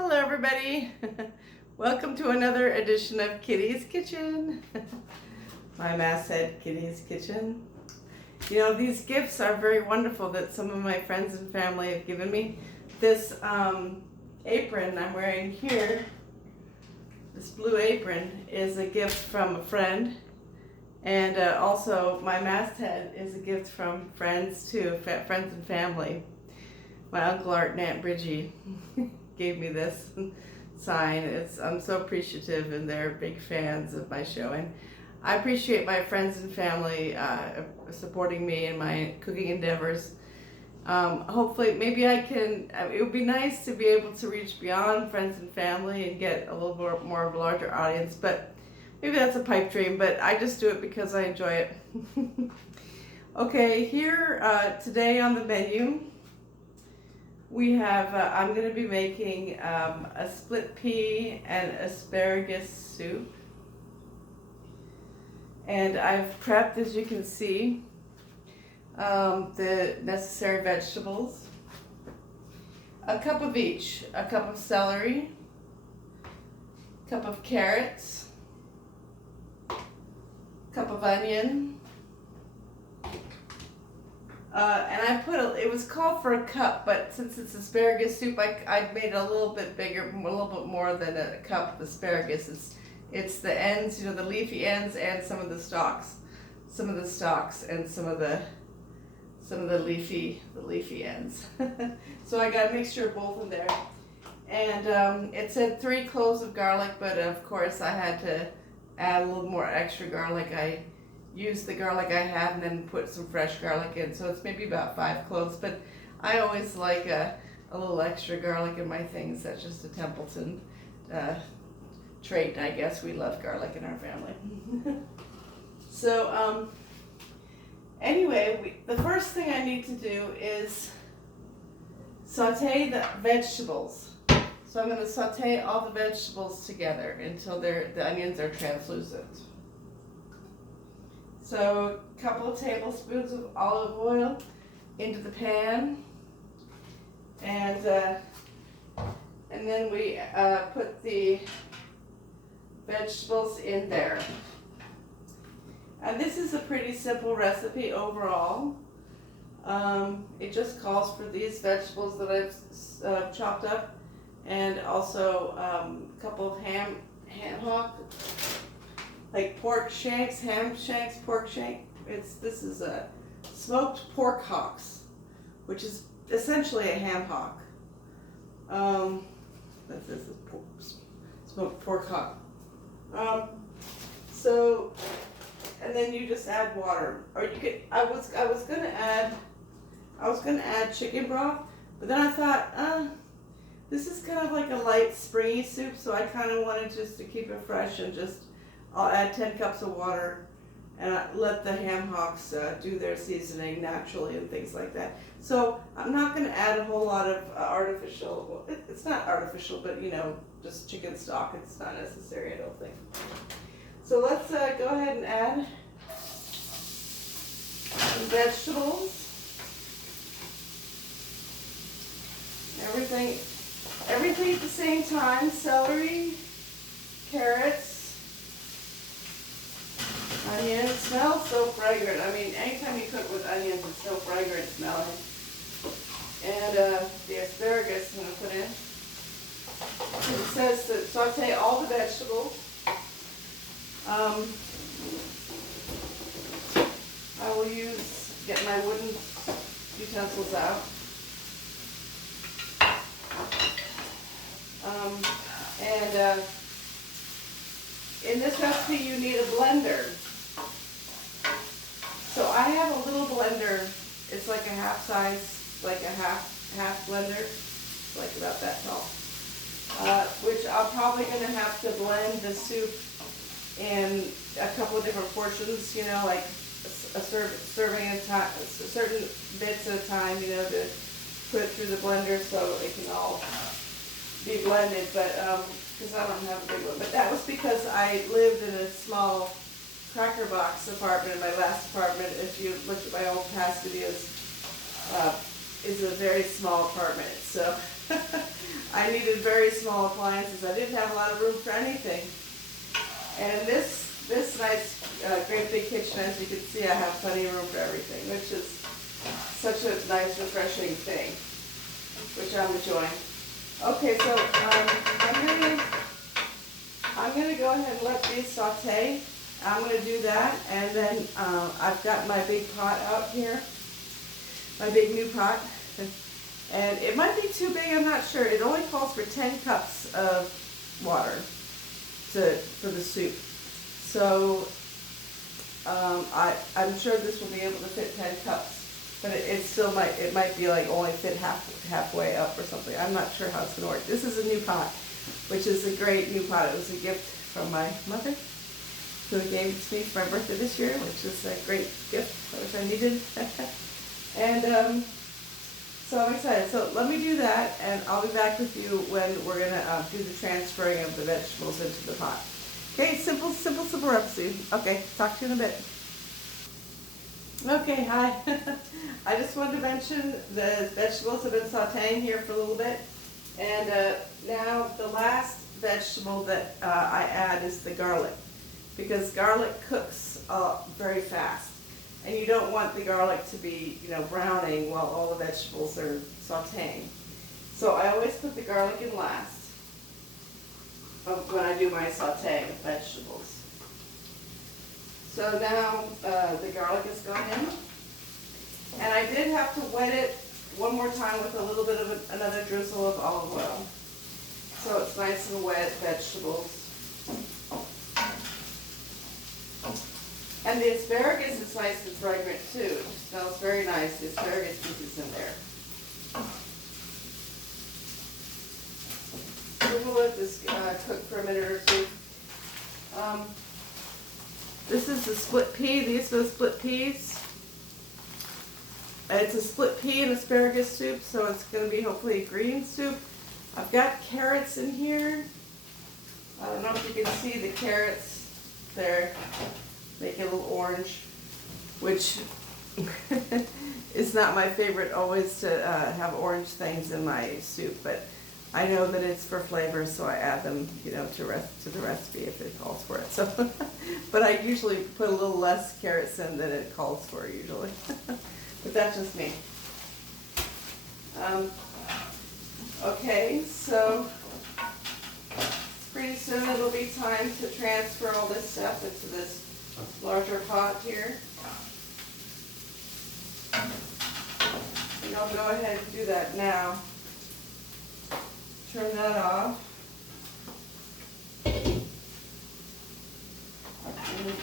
Hello everybody. Welcome to another edition of Kitty's Kitchen. My Mast Head Kitty's Kitchen. You know, these gifts are very wonderful that some of my friends and family have given me. This apron I'm wearing here, this blue apron, is a gift from a friend. And also my masthead is a gift from friends too, friends and family. My Uncle Art and Aunt Bridgie gave me this sign. I'm so appreciative, and they're big fans of my show. And I appreciate my friends and family supporting me in my cooking endeavors. Hopefully, maybe I can, it would be nice to be able to reach beyond friends and family and get a little more of a larger audience, but maybe that's a pipe dream, but I just do it because I enjoy it. Okay, here today on the menu, we have, I'm going to be making a split pea and asparagus soup. And I've prepped, as you can see, the necessary vegetables. A cup of each. A cup of celery, a cup of carrots, a cup of onion, and it was called for a cup, but since it's asparagus soup, I made it a little bit bigger, a little bit more than a cup of asparagus. It's the ends, the leafy ends, and some of the stalks, and some of the leafy ends. So I got a mixture of both in there, and it said 3 cloves of garlic, but of course I had to add a little more extra garlic. I use the garlic I have and then put some fresh garlic in, so it's maybe about 5 cloves, but I always like a little extra garlic in my things. That's just a Templeton trait, I guess. We love garlic in our family. So anyway, the first thing I need to do is saute the vegetables. So I'm going to saute all the vegetables together until the onions are translucent. So a couple of tablespoons of olive oil into the pan, and then we put the vegetables in there. And this is a pretty simple recipe overall. It just calls for these vegetables that I've chopped up, and also a couple of ham hock, like pork shanks, ham shanks, pork shank. This is a smoked pork hocks, which is essentially a ham hock. This is smoked pork hock. So, and then you just add water, or you could. I was gonna add chicken broth, but then I thought, this is kind of like a light springy soup, so I kind of wanted just to keep it fresh, and I'll add 10 cups of water and let the ham hocks do their seasoning naturally and things like that. So I'm not going to add a whole lot of artificial, it's not artificial, but just chicken stock. It's not necessary, I don't think. So let's go ahead and add some vegetables. Everything at the same time: celery, carrots, onion. It smells so fragrant. I mean, anytime you cook with onions, it's so fragrant smelling. And the asparagus I'm going to put in. It says to saute all the vegetables. I will get my wooden utensils out. And in this recipe, you need a blender. So I have a little blender. It's like a half size, like a half blender, like about that tall. Which I'm probably going to have to blend the soup in a couple of different portions. Like a serving at a time, certain bits at a time. To put it through the blender so it can all be blended, but because I don't have a big one. But that was because I lived in a small cracker box apartment in my last apartment. If you look at my old past videos, is a very small apartment. So I needed very small appliances. I didn't have a lot of room for anything. And this nice, great big kitchen, as you can see, I have plenty of room for everything, which is such a nice, refreshing thing, which I'm enjoying. Okay, so I'm gonna go ahead and let these saute. I'm gonna do that, and then I've got my big pot out here, my big new pot, and it might be too big. I'm not sure. It only calls for 10 cups of water for the soup. So I'm sure this will be able to fit 10 cups. But it still might be like only fit halfway up or something. I'm not sure how it's going to work. This is a new pot, which is a great new pot. It was a gift from my mother, who gave it to me for my birthday this year, which is a great gift, which I needed. And so I'm excited. So let me do that, and I'll be back with you when we're going to do the transferring of the vegetables into the pot. Okay, simple recipe. Okay, talk to you in a bit. Okay, hi. I just wanted to mention the vegetables have been sauteing here for a little bit, and now the last vegetable that I add is the garlic, because garlic cooks very fast, and you don't want the garlic to be, browning while all the vegetables are sauteing. So I always put the garlic in last when I do my sauteing of vegetables. So now the garlic has gone in, and I did have to wet it one more time with a little bit of another drizzle of olive oil, so it's nice and wet vegetables. And the asparagus is nice and fragrant too. It smells very nice. The asparagus juice is in there. So we'll let this cook for a minute or two. This is the split pea. These are the split peas. It's a split pea and asparagus soup, so it's going to be hopefully a green soup. I've got carrots in here. I don't know if you can see the carrots there. Make it a little orange, which is not my favorite always to have orange things in my soup, but I know that it's for flavor, so I add them, to the recipe if it calls for it. So, but I usually put a little less carrots in than it calls for usually. But that's just me. Okay, so pretty soon it'll be time to transfer all this stuff into this larger pot here. And I'll go ahead and do that now. Turn that off. And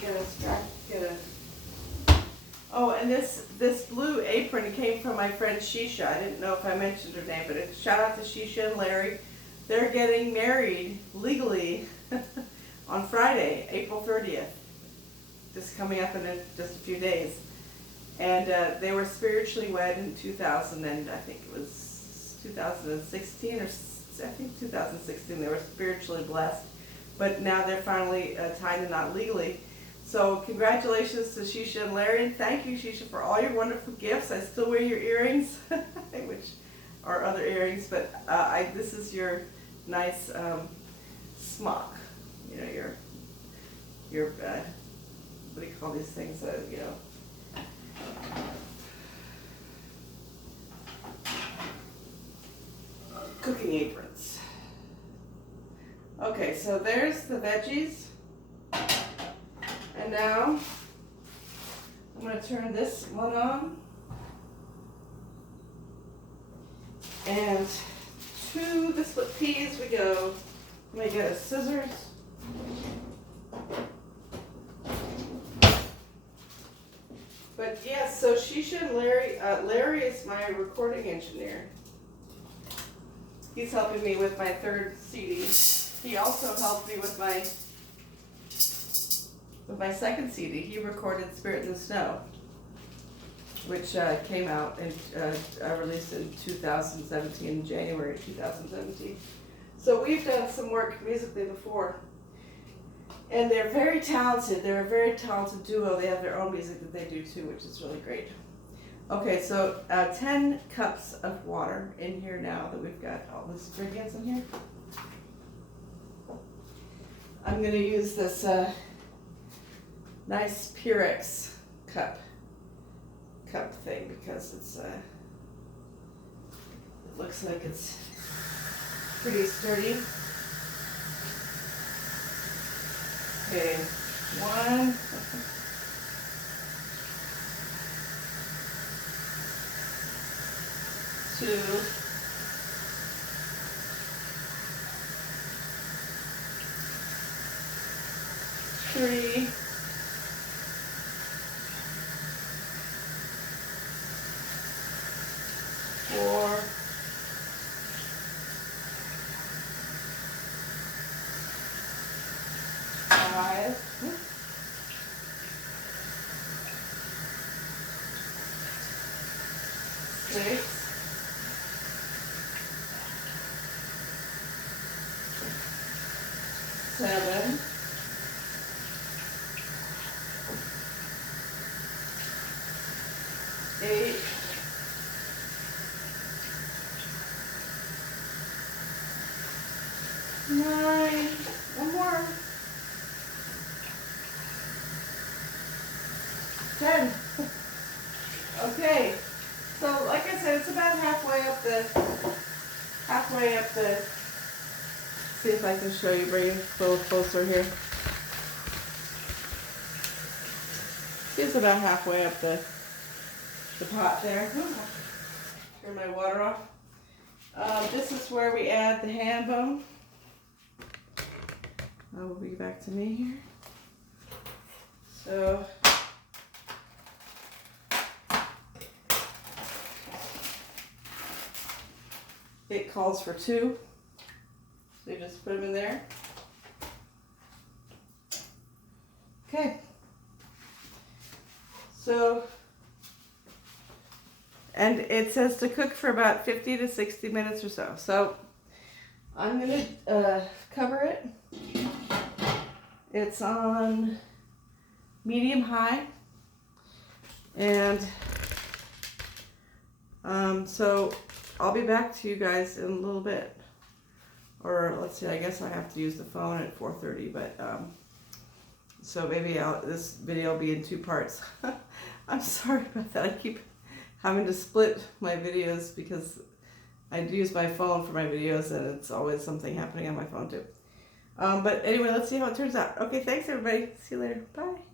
get a Oh, and this blue apron came from my friend Shisha. I didn't know if I mentioned her name, but shout out to Shisha and Larry. They're getting married legally on Friday, April 30th. Just coming up in just a few days. And they were spiritually wed in 2000, and I think it was 2016 or I think 2016. They were spiritually blessed, but now they're finally tied the knot legally. So congratulations to Shisha and Larry, and thank you, Shisha, for all your wonderful gifts. I still wear your earrings, which are other earrings, but this is your nice smock. Your what do you call these things? Cooking aprons. Okay, so there's the veggies. And now I'm going to turn this one on. And to the split peas we go. Let me get a scissors. But yes, so Shisha and Larry, Larry is my recording engineer. He's helping me with my third CD. He also helped me with my second CD. He recorded Spirit in the Snow, which came out and released in 2017, January 2017. So we've done some work musically before. And they're very talented. They're a very talented duo. They have their own music that they do too, which is really great. Okay, so 10 cups of water in here now that we've got all this ingredients in here. I'm going to use this nice Pyrex cup thing because it looks like it's pretty sturdy. Okay, 1. 2, 3, 4, 5, 6, 7, 8, 9, one more, 10. Okay, so like I said, it's about halfway up the, see if I can show you, bring it a little closer here. See, it's about halfway up the pot there. Turn my water off. This is where we add the ham bone. That will be back to me here. So it calls for 2. So you just put them in there. Okay. So, and it says to cook for about 50 to 60 minutes or so. So I'm going to cover it. It's on medium high. And so I'll be back to you guys in a little bit. Or let's see, I guess I have to use the phone at 4:30, but so maybe this video will be in 2 parts. I'm sorry about that. I keep having to split my videos because I use my phone for my videos and it's always something happening on my phone too. But anyway, let's see how it turns out. Okay, thanks everybody. See you later. Bye.